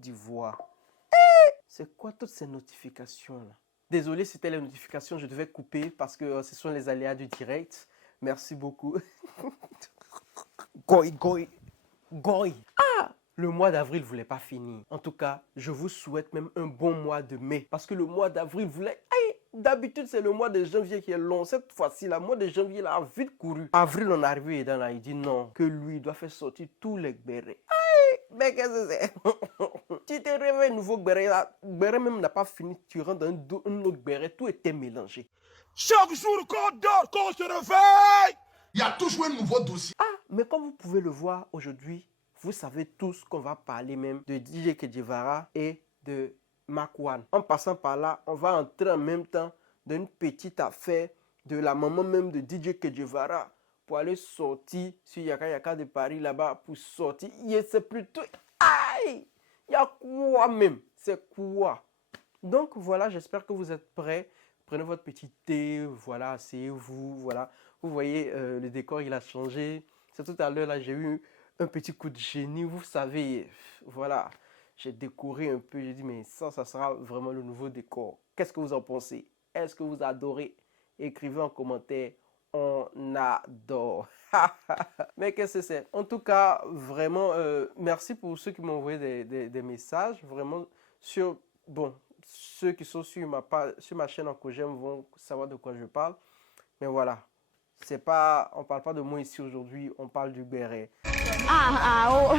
d'Ivoire. C'est quoi toutes ces notifications-là? Désolé, c'était les notifications, je devais couper parce que ce sont les aléas du direct. Merci beaucoup. Goy, goy, goy. Ah! Le mois d'avril ne voulait pas finir. En tout cas, je vous souhaite même un bon mois de mai. Parce que le mois d'avril voulait... D'habitude, c'est le mois de janvier qui est long. Cette fois-ci, le mois de janvier, là, a vite couru. Avril, on est arrivé et dans là, il dit non, que lui doit faire sortir tous les bérets. Mais qu'est-ce que c'est? Tu te réveilles, nouveau béret là. Béret même n'a pas fini. Tu rentres dans un autre béret. Tout était mélangé. Chaque jour qu'on dort, qu'on se réveille, il y a toujours un nouveau dossier. Ah, mais comme vous pouvez le voir aujourd'hui, vous savez tous qu'on va parler même de DJ Kedjevara et de Mac-One. En passant par là, on va entrer en même temps dans une petite affaire de la maman même de DJ Kedjevara pour aller sortir sur Yaka Yaka de Paris là-bas pour sortir. C'est plutôt... Aïe! Il y a quoi même? C'est quoi? Donc voilà, j'espère que vous êtes prêts. Prenez votre petit thé, voilà, asseyez-vous, voilà. Vous voyez, le décor, il a changé. C'est tout à l'heure, là, j'ai eu un petit coup de génie. Vous savez, voilà, j'ai décoré un peu. J'ai dit, mais ça sera vraiment le nouveau décor. Qu'est-ce que vous en pensez? Est-ce que vous adorez? Écrivez en commentaire. On adore. Mais qu'est-ce que c'est? En tout cas, vraiment, merci pour ceux qui m'ont envoyé des messages. Vraiment, sur... Bon, ceux qui sont sur ma chaîne en Cogem vont savoir de quoi je parle. Mais voilà, c'est pas, on parle pas de moi ici aujourd'hui, on parle du béret.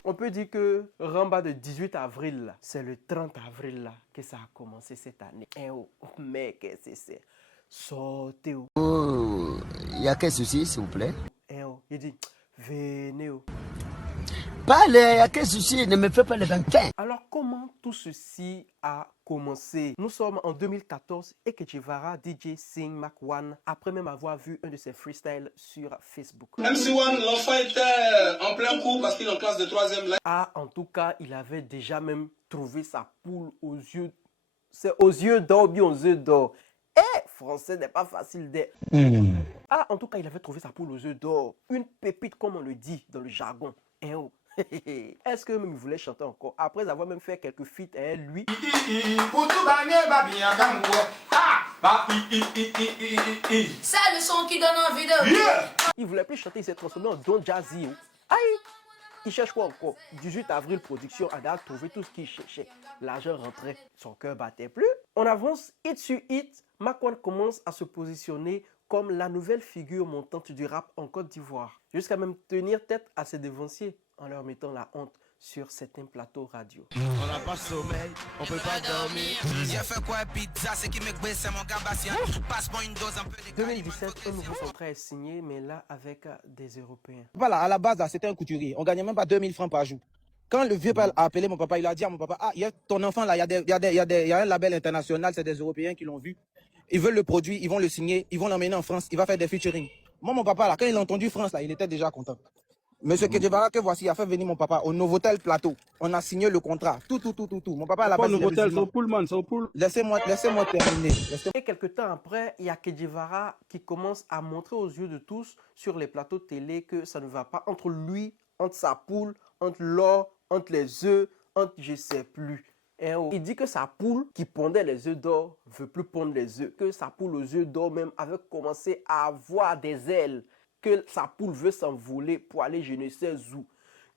On peut dire que Ramba de 18 avril, c'est le 30 avril là, que ça a commencé cette année. Eh oh, mais qu'est-ce que c'est? Sortez oh. Il y a quel souci, s'il vous plaît? Eh oh, il dit, venez oh. Parlez, il y a quel souci? Ne me fais pas les vainqueurs. Alors, comment tout ceci a commencé? Nous sommes en 2014 et Kedjevara DJ Sing Mac-One, après même avoir vu un de ses freestyles sur Facebook. MC1, l'enfant était en plein cours parce qu'il est en classe de 3e là. Ah, en tout cas, il avait déjà même trouvé sa poule aux yeux. C'est aux yeux d'or, bien aux yeux d'or. Français n'est pas facile d'être. Ah, en tout cas, il avait trouvé sa poule aux yeux d'or. Une pépite, comme on le dit dans le jargon. Oh. Est-ce que même il voulait chanter encore? Après avoir même fait quelques feats et lui. C'est le son qui donne envie de... Yeah! Il voulait plus chanter, il s'est transformé en Don Jazzy. Aïe! Il cherche quoi encore? 18 avril production, Ada a trouvé tout ce qu'il cherchait. L'argent rentrait, son cœur battait plus. On avance hit sur hit. Mac-One commence à se positionner comme la nouvelle figure montante du rap en Côte d'Ivoire. Jusqu'à même tenir tête à ses devanciers en leur mettant la honte sur certains plateaux radio. On n'a pas sommeil, on peut pas dormir. J'ai fait quoi pizza, c'est qui me baisse, c'est mon gars Bastien. Passe-moi une dose un peu de 2017, un nouveau contrat est signé, mais là avec des Européens. Voilà, à la base, c'était un couturier. On gagnait même pas 2000 francs par jour. Quand le vieux père a appelé mon papa, il a dit à mon papa, ah, il y a ton enfant là, il y a un label international, c'est des Européens qui l'ont vu. Ils veulent le produit, ils vont le signer, ils vont l'emmener en France, il va faire des featuring. Moi, mon papa là, quand il a entendu France là, il était déjà content. Monsieur Kedjevara, que voici, a fait venir mon papa au Novotel Plateau. On a signé le contrat. Tout. Mon papa à la base. Novotel, son Pullman, son Pull. Laissez-moi terminer. Et quelques temps après, il y a Kedjevara qui commence à montrer aux yeux de tous sur les plateaux télé que ça ne va pas entre lui, entre sa poule, entre l'or, entre les œufs, entre je sais plus. Il dit que sa poule qui pondait les œufs d'or ne veut plus pondre les œufs. Que sa poule aux œufs d'or même avait commencé à avoir des ailes. Que sa poule veut s'envoler pour aller je ne sais où.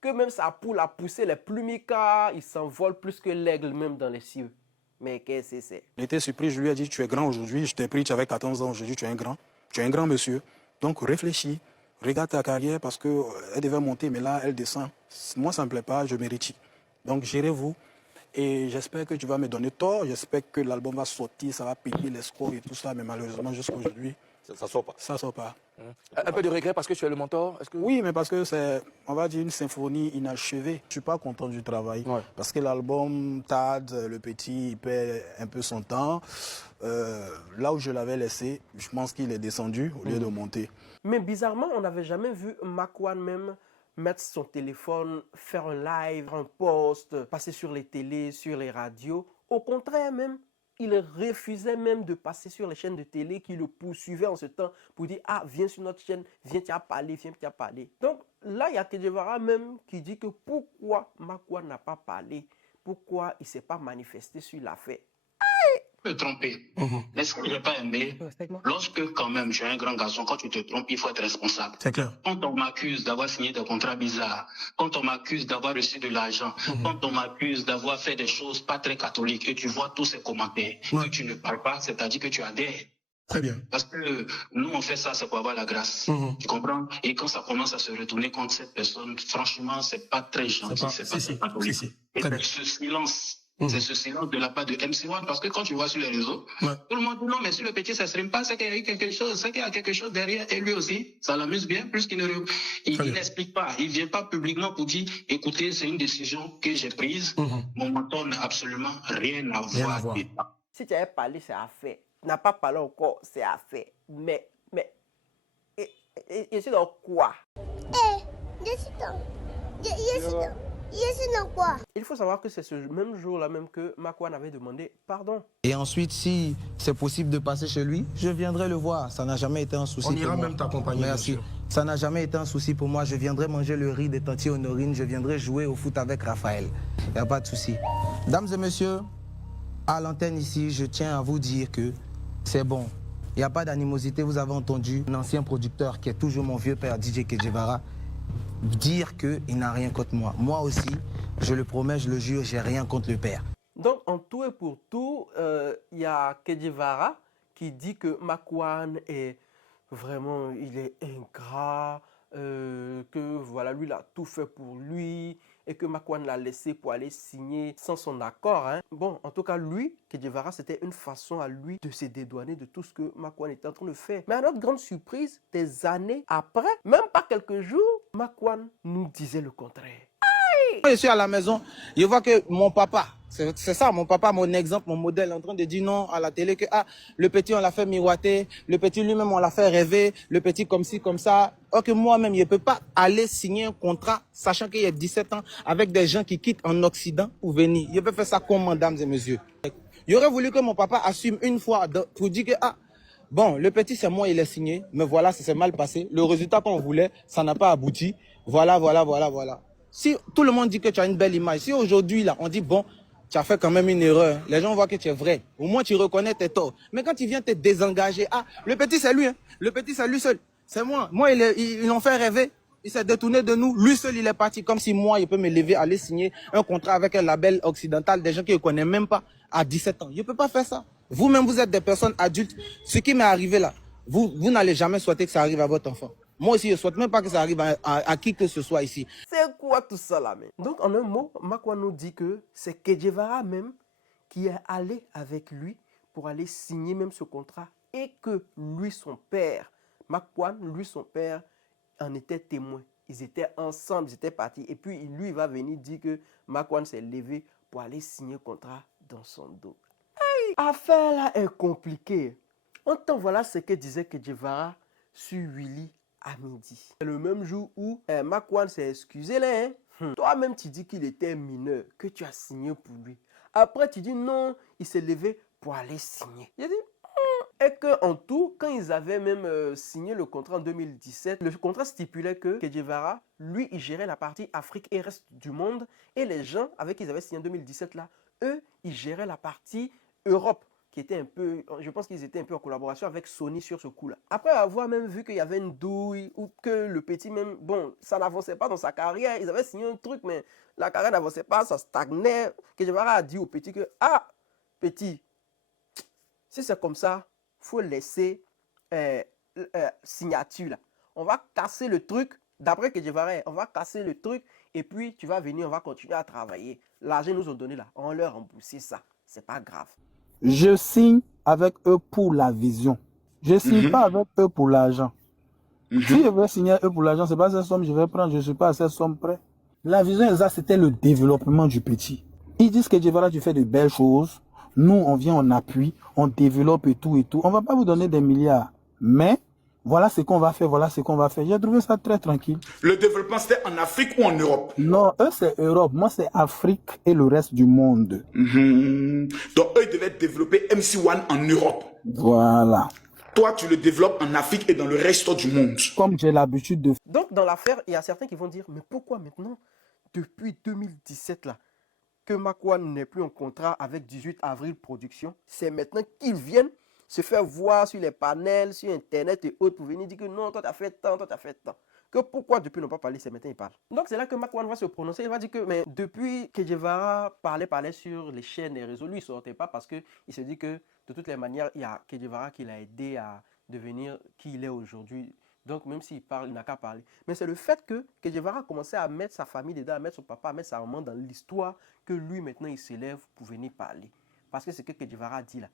Que même sa poule a poussé les plumicas, il s'envole plus que l'aigle même dans les cieux. Mais qu'est-ce que c'est? Il était surpris, je lui ai dit, tu es grand aujourd'hui, je t'ai pris, tu avais 14 ans, aujourd'hui tu es un grand monsieur. Donc réfléchis, regarde ta carrière parce qu'elle devait monter, mais là elle descend. Moi ça ne me plaît pas, je mérite. Donc gérez-vous et j'espère que tu vas me donner tort, j'espère que l'album va sortir, ça va payer les scores et tout ça, mais malheureusement jusqu'à aujourd'hui, Ça sort pas. ça sort pas. Un peu de regret parce que tu es le mentor. Est-ce que... Oui, mais parce que c'est, on va dire, une symphonie inachevée. Je suis pas content du travail. Ouais. Parce que l'album Tad, le petit, il perd un peu son temps. Là où je l'avais laissé, je pense qu'il est descendu au lieu de monter. Mais bizarrement, on n'avait jamais vu Mac-One même mettre son téléphone, faire un live, un post, passer sur les télés, sur les radios. Au contraire même, il refusait même de passer sur les chaînes de télé qui le poursuivaient en ce temps pour dire « Ah, viens sur notre chaîne, viens t'y parler, viens t'y parler. » Donc là, il y a Kedjevara même qui dit que pourquoi Mac-One n'a pas parlé. pourquoi il ne s'est pas manifesté sur l'affaire. Me tromper. Mais ce que je n'ai pas aimé, lorsque quand même je suis un grand garçon, quand tu te trompes, il faut être responsable. C'est clair. Quand on m'accuse d'avoir signé des contrats bizarres, quand on m'accuse d'avoir reçu de l'argent, quand on m'accuse d'avoir fait des choses pas très catholiques, et tu vois tous ces commentaires, que tu ne parles pas, c'est-à-dire que tu adhères. Très bien. Parce que nous, on fait ça, c'est pour avoir la grâce. Tu comprends? Et quand ça commence à se retourner contre cette personne, franchement, c'est pas très gentil, c'est pas très catholique. Et c'est ce silence. C'est ce silence de la part de MC1, parce que quand tu vois sur les réseaux, tout le monde dit non, mais si le petit ça ne stream pas, c'est qu'il y a eu quelque chose, c'est qu'il y a quelque chose derrière, et lui aussi, ça l'amuse bien, plus qu'il il n'explique pas, il ne vient pas publiquement pour dire, écoutez, c'est une décision que j'ai prise, mon mentor n'a absolument rien à voir. Si tu avais parlé, c'est à faire. Tu n'as pas parlé encore, c'est à faire. Mais, et c'est dans quoi? Il faut savoir que c'est ce même jour-là même que Makwan avait demandé pardon. Et ensuite, si c'est possible de passer chez lui, je viendrai le voir. Ça n'a jamais été un souci On pour ira moi. même t'accompagner. Merci. Ça n'a jamais été un souci pour moi. Je viendrai manger le riz des tantiers Honorine. Je viendrai jouer au foot avec Raphaël. Il n'y a pas de souci. Dames et messieurs, à l'antenne ici, je tiens à vous dire que c'est bon. Il n'y a pas d'animosité. Vous avez entendu un ancien producteur qui est toujours mon vieux père, DJ Kedjevara, dire qu'il n'a rien contre moi. Moi aussi, je le promets, je le jure, j'ai rien contre le père. Donc, en tout et pour tout, il y a Kedjevara qui dit que Makwan est vraiment, il est ingrat, que voilà, lui, il a tout fait pour lui et que Makwan l'a laissé pour aller signer sans son accord. Hein. Bon, en tout cas, lui, Kedjevara, c'était une façon à lui de se dédouaner de tout ce que Makwan était en train de faire. Mais à notre grande surprise, des années après, même pas quelques jours, Makwan nous disait le contraire. Quand je suis à la maison, je vois que mon papa, c'est ça, mon papa, mon exemple, mon modèle, en train de dire non à la télé que le petit, on l'a fait miroiter, le petit lui-même, on l'a fait rêver, le petit comme ci, comme ça. Or que moi-même, je ne peux pas aller signer un contrat, sachant qu'il y a 17 ans, avec des gens qui quittent en Occident pour venir. Je peux faire ça comment, mesdames et messieurs? J'aurais voulu que mon papa assume une fois pour dire que, bon, le petit, c'est moi, il est signé, mais voilà, ça s'est mal passé. Le résultat qu'on voulait, ça n'a pas abouti. Voilà. Si tout le monde dit que tu as une belle image, si aujourd'hui, là, on dit, bon, tu as fait quand même une erreur, les gens voient que tu es vrai. Au moins, tu reconnais tes torts. Mais quand tu viens te désengager, le petit, c'est lui, hein. Le petit, c'est lui seul. C'est moi. Moi, ils l'ont fait rêver. Il s'est détourné de nous. Lui seul, il est parti. Comme si moi, il peut me lever, aller signer un contrat avec un label occidental, des gens qui ne connaissent même pas à 17 ans. Je ne peux pas faire ça. Vous-même, vous êtes des personnes adultes. Ce qui m'est arrivé là, vous n'allez jamais souhaiter que ça arrive à votre enfant. Moi aussi, je ne souhaite même pas que ça arrive à qui que ce soit ici. C'est quoi tout ça là, même? Donc, en un mot, Makwan nous dit que c'est Kedjevara même qui est allé avec lui pour aller signer même ce contrat et que lui, son père, Makwan, lui, son père, en était témoin. Ils étaient ensemble, ils étaient partis. Et puis, lui, il va venir dire que Makwan s'est levé pour aller signer le contrat dans son dos. Hey, affaire là est compliquée. En temps, voilà ce que disait Kedjevara sur Willy à midi. C'est le même jour où Makwan s'est excusé là. Hein. Toi-même, tu dis qu'il était mineur, que tu as signé pour lui. Après, tu dis non, il s'est levé pour aller signer. J'ai dit, et qu'en tout, quand ils avaient même signé le contrat en 2017, le contrat stipulait que Kedjevara, lui, il gérait la partie Afrique et reste du monde. Et les gens avec qui ils avaient signé en 2017 là, eux, ils géraient la partie Europe, qui était un peu, je pense qu'ils étaient un peu en collaboration avec Sony sur ce coup-là. Après avoir même vu qu'il y avait une douille ou que le petit même, bon, ça n'avançait pas dans sa carrière, ils avaient signé un truc, mais la carrière n'avançait pas, ça stagnait. Kedjevara a dit au petit que, petit, si c'est comme ça, il faut laisser signature là. On va casser le truc, d'après Kedjevara, on va casser le truc et puis tu vas venir, on va continuer à travailler. L'argent nous ont donné là, on leur a remboursé ça, c'est pas grave. Je signe avec eux pour la vision. Je ne signe pas avec eux pour l'argent. Si je veux signer avec eux pour l'argent, ce n'est pas cette somme que je vais prendre, je ne suis pas à cette somme près. La vision exacte, c'était le développement du petit. Ils disent que Kedjevara, tu fais de belles choses. Nous, on vient, on appuie, on développe et tout et tout. On ne va pas vous donner des milliards. Mais voilà ce qu'on va faire, voilà ce qu'on va faire. J'ai trouvé ça très tranquille. Le développement, c'était en Afrique ou en Europe? Non, eux, c'est Europe. Moi, c'est Afrique et le reste du monde. Donc, eux, ils devaient développer MC1 en Europe. Voilà. Toi, tu le développes en Afrique et dans le reste du monde. Comme j'ai l'habitude de faire. Donc, dans l'affaire, il y a certains qui vont dire, mais pourquoi maintenant, depuis 2017 là, que Makwan n'est plus en contrat avec 18 avril Production, c'est maintenant qu'ils viennent se faire voir sur les panels, sur Internet et autres pour venir dire que non, toi t'as fait tant, toi t'as fait tant. Que pourquoi depuis n'ont pas parlé, c'est maintenant ils parlent. Donc c'est là que Makwan va se prononcer, il va dire que mais depuis que Guevara parlait sur les chaînes et réseaux, lui il ne sortait pas parce qu'il se dit que de toutes les manières, il y a que Guevara qui l'a aidé à devenir qui il est aujourd'hui. Donc même s'il parle, il n'a qu'à parler. Mais c'est le fait que Guevara a commencé à mettre sa famille dedans, à mettre son papa, à mettre sa maman dans l'histoire, que lui maintenant il s'élève pour venir parler. Parce que c'est que Guevara a dit là.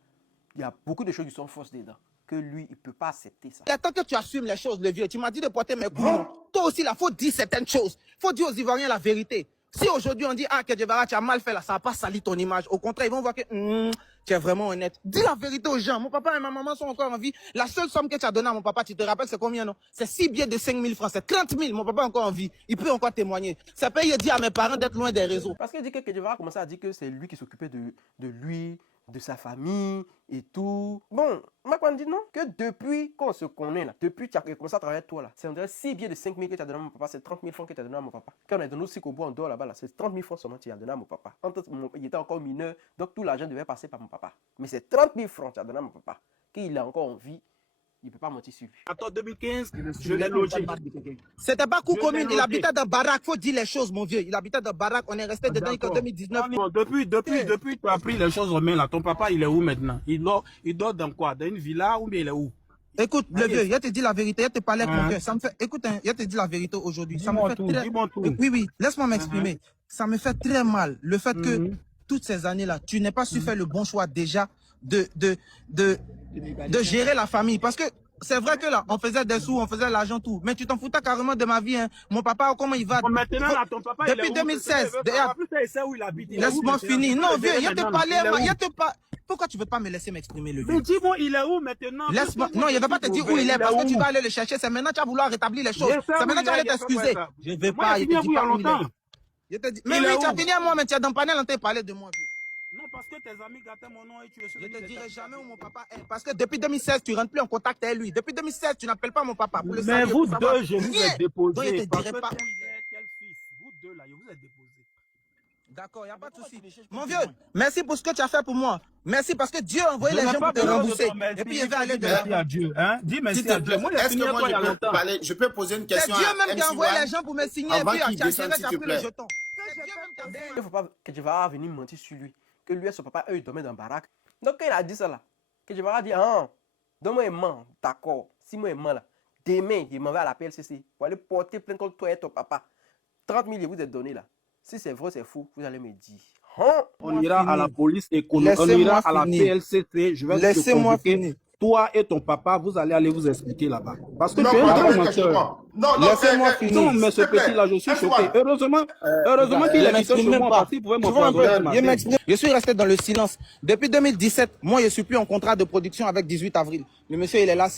Il y a beaucoup de choses qui sont fausses dedans. Que lui, il ne peut pas accepter ça. Tant que tu assumes les choses, le vieux, tu m'as dit de porter mes coups. Toi aussi, il faut dire certaines choses. Il faut dire aux Ivoiriens la vérité. Si aujourd'hui on dit, ah, que Guevara, tu as mal fait là, ça n'a pas sali ton image. Au contraire, ils vont voir que tu es vraiment honnête. Dis la vérité aux gens. Mon papa et ma maman sont encore en vie. La seule somme que tu as donnée à mon papa, tu te rappelles, c'est combien, non? C'est 6 billets de 5 000 francs. C'est 30 000. Mon papa est encore en vie. Il peut encore témoigner. Ça peut dire à mes parents d'être loin des réseaux. Parce qu'il dit que Guevara a commencé à dire que c'est lui qui s'occupait de lui, de sa famille et tout. Bon, Makwan dit non, que depuis qu'on se connaît là, depuis que tu as commencé à travailler avec toi là, c'est 6 billets de 5 000 que tu as donné à mon papa, c'est 30 000 francs que tu as donné à mon papa. Quand on est donné aussi qu'au bout en dehors là-bas, là, c'est 30 000 francs seulement que tu as donné à mon papa. Il était encore mineur, donc tout l'argent devait passer par mon papa. Mais c'est 30 000 francs que tu as donné à mon papa. Qu'il est encore en vie, il ne peut pas mentir sur lui. Attends, 2015, je l'ai logé. C'était pas coup commune, il habitait dans Barak, faut dire les choses, mon vieux. Il habitait dans Barak, on est resté dedans en 2019. Depuis, tu as pris les choses en main là. Ton papa, il est où maintenant? Il dort dans quoi? Dans une villa ou bien il est où? Écoute, le vieux, il te dit la vérité, il te parlait avec mon cœur. Ça me fait, écoute, il te dit la vérité aujourd'hui. Ça me fait très... Oui, laisse-moi m'exprimer. Ça me fait très mal, le fait que toutes ces années-là, tu n'aies pas su faire le bon choix déjà de gérer la famille. Parce que c'est vrai que là, on faisait des sous, on faisait l'argent, tout. Mais tu t'en foutais carrément de ma vie, hein. Mon papa, comment il va? Maintenant, là, ton papa, depuis 2016. Où il habite. Laisse-moi finir. Non, vieux, il te parlait, Pourquoi tu veux pas me laisser m'exprimer, le vieux? Mais dis-moi, il est où maintenant? Laisse-moi. Non, il ne va pas te dire où il est parce que tu vas aller le chercher. C'est maintenant que tu vas vouloir rétablir les choses. C'est maintenant que tu vas aller t'excuser. Je ne vais pas. Il te dit pas où il est. Mais oui, tu as fini à moi, mais tu as dans le panel, on t'a parlé de moi, vieux. Non, parce que tes amis gâtaient mon nom et tu es sûr. Je ne te dirai jamais où mon papa est. Parce que depuis 2016, tu ne rentres plus en contact avec lui. Depuis 2016, tu n'appelles pas mon papa. Pour le mais vous deux, je vous ai déposé. Donc, il ne te dirait pas où il est. Quel fils? Vous deux, là, je vous ai déposé. D'accord, il n'y a pas de souci. Mon vieux, merci pour ce que tu as fait pour moi. Merci parce que Dieu a envoyé les gens pour te rembourser. Et puis, il va aller de là. Merci à Dieu. Hein? Dis merci à Dieu. Moi, est-ce que moi, je peux poser une question à C'est Dieu même qui a envoyé les gens pour me signer. Et puis, tu as pris le jeton. Il ne faut pas que Guevara venir mentir sur lui. Que lui et son papa, eux, ils dormaient dans le baraque. Donc, quand il a dit ça là, que Guevara a dit, ah, donne-moi un man, d'accord. Si moi un man là, demain, il m'en va à la PLCC pour aller porter plainte contre toi et ton papa. 30 000 vous êtes donnés là. Si c'est vrai, c'est faux, vous allez me dire. Hein? On ira à la police économique, on ira à la PLCC, je vais te convoquer. Toi et ton papa, vous allez aller vous expliquer là-bas. Parce que tu es un grand menteur. Laissez-moi finir. Non, mais ce petit-là, je suis choqué. Heureusement qu'il est resté chez moi parce qu'il pouvait m'en. Je suis resté dans le silence. Depuis 2017, moi, je ne suis plus en contrat de production avec 18 avril. Le monsieur, il est là,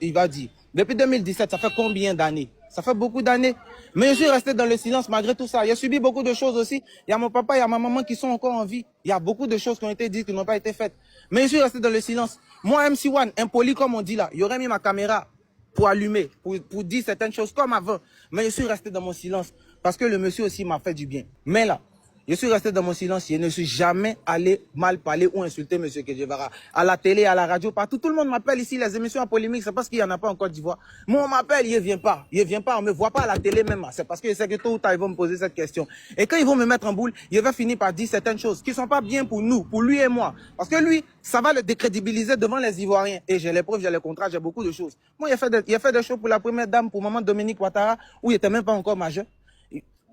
il va dire. Depuis 2017, ça fait combien d'années? Ça fait beaucoup d'années. Mais je suis resté dans le silence malgré tout ça. J'ai subi beaucoup de choses aussi. Il y a mon papa, il y a ma maman qui sont encore en vie. Il y a beaucoup de choses qui ont été dites qui n'ont pas été faites. Mais je suis resté dans le silence. Moi, MC1, impoli comme on dit là, il aurait mis ma caméra pour allumer, pour dire certaines choses comme avant. Mais je suis resté dans mon silence parce que le monsieur aussi m'a fait du bien. Mais là, je suis resté dans mon silence. Je ne suis jamais allé mal parler ou insulter M. Guevara. À la télé, à la radio, partout. Tout le monde m'appelle ici. Les émissions en polémique, c'est parce qu'il n'y en a pas en Côte d'Ivoire. Moi, on m'appelle, il ne vient pas. Il ne vient pas. On ne me voit pas à la télé même. C'est parce que je sais que tôt ou tard, ils vont me poser cette question. Et quand ils vont me mettre en boule, il va finir par dire certaines choses qui ne sont pas bien pour nous, pour lui et moi. Parce que lui, ça va le décrédibiliser devant les Ivoiriens. Et j'ai les preuves, j'ai les contrats, j'ai beaucoup de choses. Moi, il a fait des choses pour la première dame, pour maman Dominique Ouattara, où il n'était même pas encore majeur.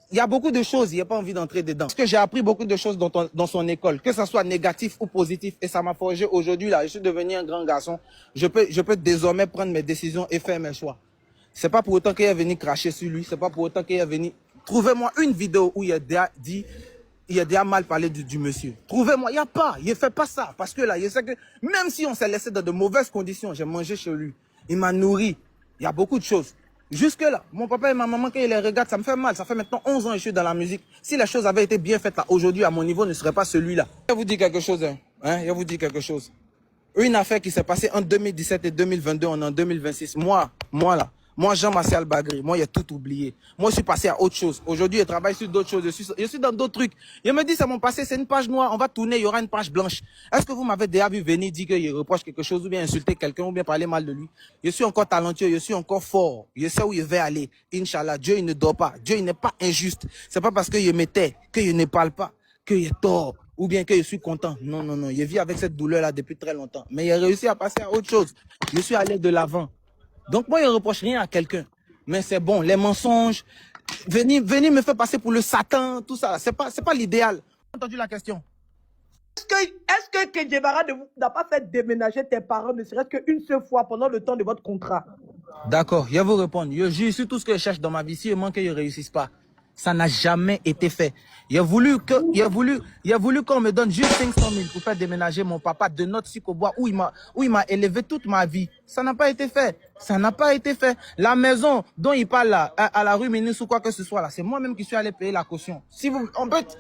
Il y a beaucoup de choses, il n'y a pas envie d'entrer dedans. Parce que j'ai appris beaucoup de choses dans son école, que ce soit négatif ou positif. Et ça m'a forgé aujourd'hui, là, je suis devenu un grand garçon. Je peux désormais prendre mes décisions et faire mes choix. C'est pas pour autant qu'il est venu cracher sur lui, c'est pas pour autant qu'il est venu... Trouvez-moi une vidéo où il a déjà mal parlé du monsieur. Trouvez-moi, il n'y a pas, il ne fait pas ça. Parce que là, je sais que même si on s'est laissé dans de mauvaises conditions, j'ai mangé chez lui, il m'a nourri, il y a beaucoup de choses. Jusque là, mon papa et ma maman, quand ils les regardent, ça me fait mal. Ça fait maintenant 11 ans que je suis dans la musique. Si les choses avaient été bien faites là, aujourd'hui, à mon niveau, ne serait pas celui-là. Je vais vous dire quelque chose, hein. Je vais vous dire quelque chose. Une affaire qui s'est passée en 2017 et 2022, on est en 2026. Moi là, Moi, Jean-Martial Bagri, moi, il a tout oublié. Moi, je suis passé à autre chose. Aujourd'hui, je travaille sur d'autres choses. Je suis dans d'autres trucs. Il me dit, c'est mon passé, c'est une page noire. On va tourner, il y aura une page blanche. Est-ce que vous m'avez déjà vu venir dire qu'il reproche quelque chose ou bien insulter quelqu'un ou bien parler mal de lui? Je suis encore talentueux, je suis encore fort. Je sais où je vais aller. Inch'Allah, Dieu, il ne dort pas. Dieu, il n'est pas injuste. C'est pas parce que je m'étais, que je ne parle pas, que je tort ou bien que je suis content. Non, non, non. Je vis avec cette douleur-là depuis très longtemps. Mais j'ai réussi à passer à autre chose. Je suis allé de l'avant. Donc moi, je ne reproche rien à quelqu'un. Mais c'est bon, les mensonges, venir me faire passer pour le Satan, tout ça, c'est pas l'idéal. J'ai entendu la question. Est-ce que Kedjevara n'a pas fait déménager tes parents, ne serait-ce qu'une seule fois pendant le temps de votre contrat? D'accord, je vais vous répondre. Je suis tout ce que je cherche dans ma vie. Si je manque, je ne réussisse pas. Ça n'a jamais été fait. Il a voulu qu'on me donne juste 500 000 pour faire déménager mon papa de notre Sikobois où il m'a élevé toute ma vie. Ça n'a pas été fait. Ça n'a pas été fait. La maison dont il parle là, à la rue Ménis ou quoi que ce soit là, c'est moi-même qui suis allé payer la caution. Si vous, en fait,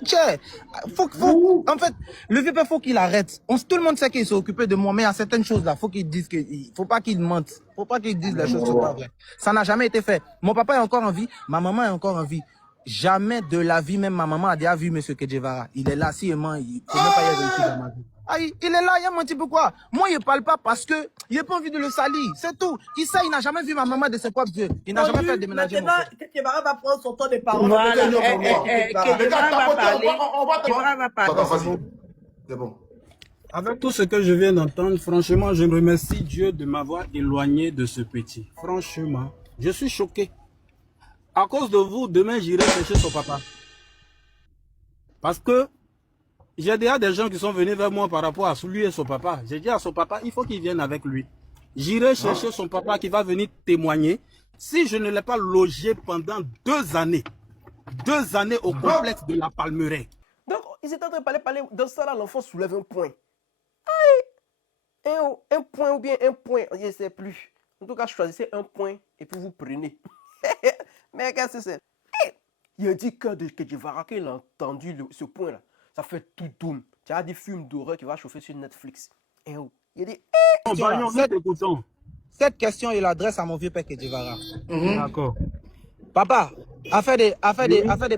en fait, le vieux père, faut qu'il arrête. Tout le monde sait qu'il s'est occupé de moi, mais à certaines choses là, faut qu'il dise faut pas qu'il mente. Faut pas qu'il dise les choses qui sont pas vraies. Ça n'a jamais été fait. Mon papa est encore en vie, ma maman est encore en vie. Jamais de la vie, même ma maman a déjà vu M. Kedjevara. Il est là, si il ment, il ne peut même pas y réussir dans ma vie. Ah, il est là, il a menti pourquoi? Moi, il ne parle pas parce que il n'a pas envie de le salir. C'est tout. Issa, il n'a jamais vu ma maman de ses propres yeux. Il n'a jamais fait déménager. Maintenant, Kedjevara va prendre son temps de parole. Voilà. Kedjevara va parler. C'est bon. Avec tout ce que je viens d'entendre, franchement, je remercie Dieu de m'avoir éloigné de ce petit. Franchement, je suis choqué. À cause de vous, demain, j'irai chercher son papa. Parce que j'ai déjà des gens qui sont venus vers moi par rapport à lui et son papa. J'ai dit à son papa, il faut qu'il vienne avec lui. J'irai chercher son papa qui va venir témoigner. Si je ne l'ai pas logé pendant 2 années au complexe de la Palmeraie. Donc, ils étaient en train de parler. Dans ça, là, l'enfant soulève un point. Un point ou bien un point, je ne sais plus. En tout cas, choisissez un point et puis vous prenez. Mais qu'est-ce que c'est? Il a dit que de Kedjevara, qu'il a entendu ce point-là, ça fait tout doom. Tu as dit film d'horreur qui va chauffer sur Netflix. Il a dit... Cette question, il l'adresse à mon vieux père Kedjevara. D'accord. Papa, affaire des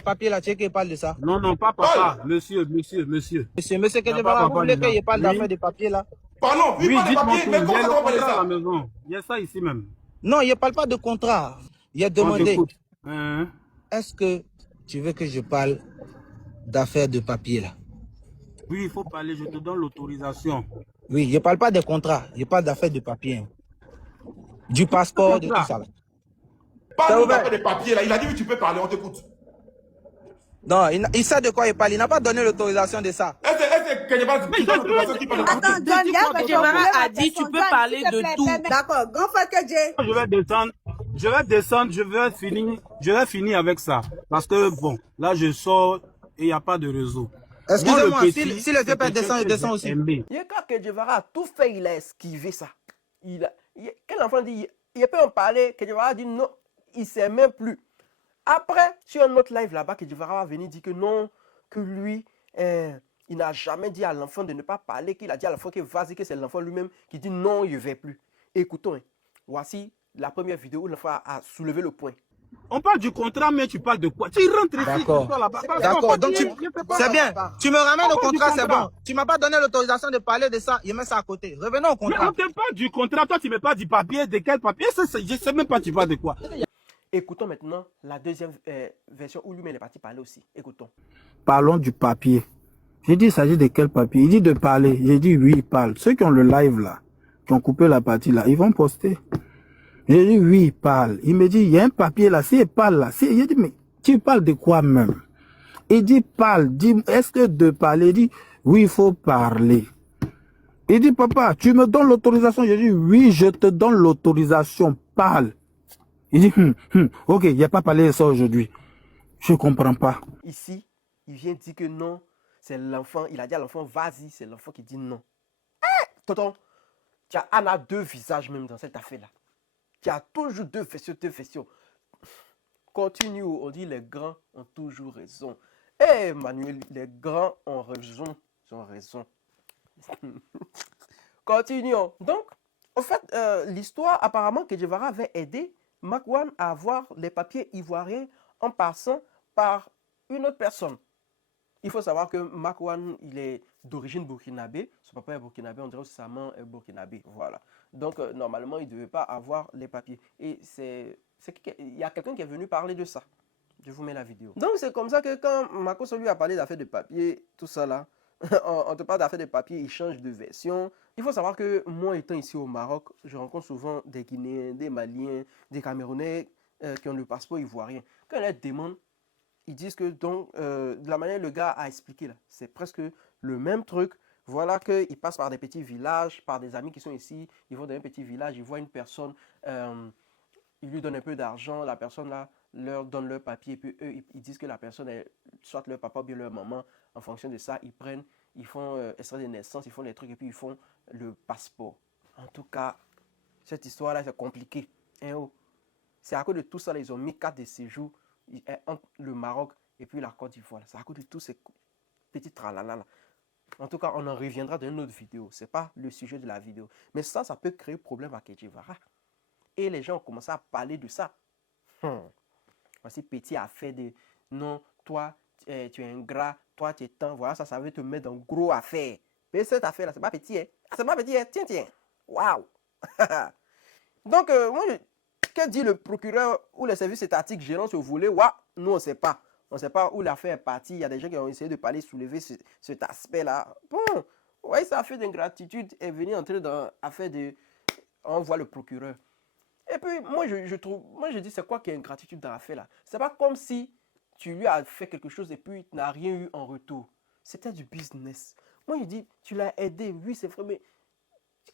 papiers là, tu sais qu'il parle de ça? Non, pas papa. Monsieur. Monsieur Kedjevara, vous voulez qu'il parle d'affaire des papiers là? Pardon, oui, dites-moi tout. Mais comment ça va parler à la ça? maison. Il y a ça ici même. Non, il ne parle pas de contrat. Il a demandé, Hein? est-ce que tu veux que je parle d'affaires de papier là? Oui, il faut parler, je te donne l'autorisation. Oui, je ne parle pas des contrats, je parle d'affaires de papier. Du passeport, de tout ça là. Parle d'affaires de papier là, il a dit que tu peux parler, on t'écoute. Non, il sait de quoi il parle, il n'a pas donné l'autorisation de ça. Est-ce que Kedjevara qui parle de Attends, Kedjevara a dit tu peux parler de tout. D'accord, grand frère Kedje. Je vais descendre, je vais finir avec ça. Parce que bon, là je sors et il n'y a pas de réseau. Excusez-moi, si le vieux père descend, il descend aussi. Il y a quand Kedjevara a tout fait, il a esquivé ça. Quel enfant dit, il peut en parler, Kedjevara a dit non, il ne sait même plus. Après, sur un autre live là-bas, Kedjevara va venir dire que non, que lui, il n'a jamais dit à l'enfant de ne pas parler, qu'il a dit à l'enfant que vas-y, que c'est l'enfant lui-même qui dit non, il ne veut plus. Écoutons, voici la première vidéo où l'enfant a soulevé le point. On parle du contrat, mais tu parles de quoi? Tu rentres ici. D'accord, donc c'est bien. Tu me ramènes au contrat, c'est bon. Tu ne m'as pas donné l'autorisation de parler de ça, je mets ça à côté. Revenons au contrat. Mais on ne pas du contrat, toi tu ne mets pas du papier, de quel papier? Je ne sais même pas tu parles de quoi. Écoutons maintenant la deuxième version où lui-même est parti parler aussi. Écoutons. Parlons du papier. J'ai dit, il s'agit de quel papier? Il dit de parler. J'ai dit, oui, il parle. Ceux qui ont le live là, qui ont coupé la partie là, ils vont poster. J'ai dit, oui, il parle. Il me dit, il y a un papier là, s'il parle là. J'ai dit, mais tu parles de quoi même? Il dit, parle. Dis, est-ce que de parler? Il dit, oui, il faut parler. Il dit, papa, tu me donnes l'autorisation? J'ai dit, oui, je te donne l'autorisation. Parle. Il dit, ok, il n'y a pas parlé de ça aujourd'hui. Je ne comprends pas. Ici, il vient dire que non, c'est l'enfant. Il a dit à l'enfant, vas-y, c'est l'enfant qui dit non. Tonton, tu as deux visages même dans cette affaire-là. Tu as toujours deux versions. Continue, on dit les grands ont toujours raison. Manuel, les grands ont raison. Ils ont raison. Continuons. Donc, en fait, l'histoire, apparemment, Kedjevara avait aidé Makwan à avoir les papiers ivoiriens en passant par une autre personne. Il faut savoir que Makwan, il est d'origine burkinabé. Son papa est burkinabé, on dirait que sa maman est burkinabé. Voilà. Donc, normalement, il ne devait pas avoir les papiers. Et il y a quelqu'un qui est venu parler de ça. Je vous mets la vidéo. Donc, c'est comme ça que quand Makosso lui a parlé d'affaires de papier, tout ça là, on te parle d'affaires de papier, il change de version. Il faut savoir que moi, étant ici au Maroc, je rencontre souvent des Guinéens, des Maliens, des Camerounais qui ont le passeport ivoirien. Quand ils leur demandent, ils disent que donc, de la manière le gars a expliqué là, c'est presque le même truc. Voilà qu'ils passent par des petits villages, par des amis qui sont ici, ils vont dans un petit village, ils voient une personne, ils lui donnent un peu d'argent, la personne là leur donne leur papier, et puis eux, ils disent que la personne est soit leur papa ou bien leur maman. En fonction de ça, ils prennent, ils font extrait de naissance, ils font les trucs, et puis ils font le passeport. En tout cas, cette histoire-là, c'est compliqué. Hein, oh. C'est à cause de tout ça, là, ils ont mis 4 de séjours entre le Maroc et puis la Côte d'Ivoire. C'est à cause de tous ces petits tralala là. En tout cas, on en reviendra dans une autre vidéo. Ce n'est pas le sujet de la vidéo. Mais ça peut créer problème à Kedjevara. Et les gens ont commencé à parler de ça. Voici petit affaire de non, toi, tu es ingrat, toi, tu es temps. Voilà, ça veut te mettre dans gros affaire. Mais cette affaire-là, c'est pas petit. Hein? Ah, c'est pas petit. Hein? Tiens. Waouh. Donc, moi, que dit le procureur ou le service étatique gérant ce volet? Waouh, nous, on ne sait pas. On ne sait pas où l'affaire est partie. Il y a des gens qui ont essayé de parler, soulever cet aspect-là. Bon, ouais, ça a fait d'ingratitude est venu entrer dans l'affaire de... On voit le procureur. Et puis, moi, je dis, c'est quoi qui est ingratitude dans l'affaire là? C'est pas comme si tu lui as fait quelque chose et puis tu n'as rien eu en retour. C'était du business. Moi, je dis, tu l'as aidé, oui, c'est vrai, mais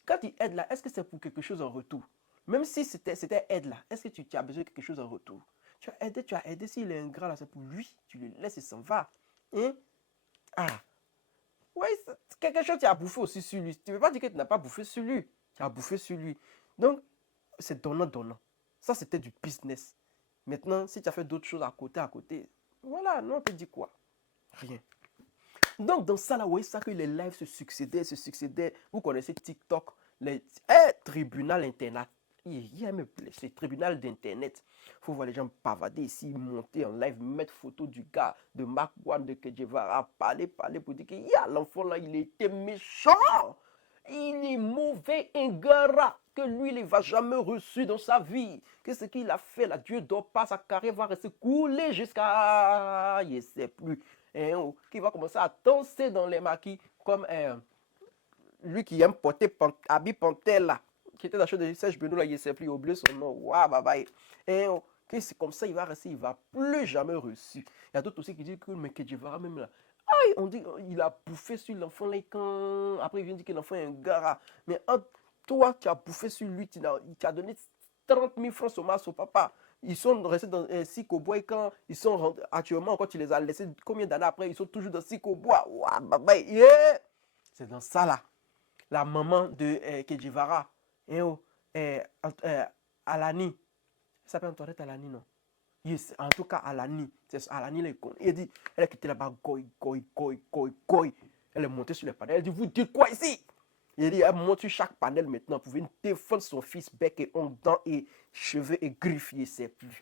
quand tu aides là, est-ce que c'est pour quelque chose en retour? Même si c'était aide là, est-ce que tu as besoin de quelque chose en retour? Tu as aidé, s'il est ingrat là, c'est pour lui, tu le laisses et s'en va. Hein? Ah, oui, quelque chose tu as bouffé aussi sur lui. Tu ne veux pas dire que tu n'as pas bouffé sur lui. Tu as bouffé sur lui. Donc, c'est donnant. Ça, c'était du business. Maintenant, si tu as fait d'autres choses à côté, voilà, non, on te dit quoi? Rien. Donc, dans ça, là, vous voyez ça que les lives se succédaient. Vous connaissez TikTok, les tribunal internet. Il y a même ces tribunal d'internet. Il faut voir les gens pavader ici, monter en live, mettre photo du gars, de Makwan, de Kedjevara, parler pour dire que l'enfant là, il était méchant. Il est mauvais, ingrat, que lui, il ne va jamais reçu dans sa vie. Que ce qu'il a fait, là, Dieu ne dort pas, sa carrière va rester coulée jusqu'à... Il ne sait plus. Qui va commencer à danser dans les maquis, comme lui qui aime porter habit pantel, là, qui était dans la chose de Serge Benoît, là, il ne sait plus, il a oublié son nom. Waouh, bye bye. Que c'est comme ça, il va rester, il ne va plus jamais reçu. Il y a d'autres aussi qui disent que, mais Kedjevara même là, aïe, on dit il a bouffé sur l'enfant là quand... Après, il vient dire que l'enfant est un gars. Mais toi, tu as bouffé sur lui, tu as donné 30 000 francs seulement à son papa. Ils sont restés dans Sikobois et quand ils sont rentrés, actuellement, quand tu les as laissés, combien d'années après, ils sont toujours dans Sikobois. Yeah. C'est dans ça là. La maman de Kedjevara, Alani, elle s'appelle Antoinette Alani, non? Yes, en tout cas, Alani, c'est Alani, elle dit, elle a quitté là-bas, goy. Elle est montée sur les panels, elle dit, vous dites quoi ici? Il dit, elle monte sur chaque panel maintenant pour venir défendre son fils, bec et ongles, dents et cheveux et griffes, il ne sait plus.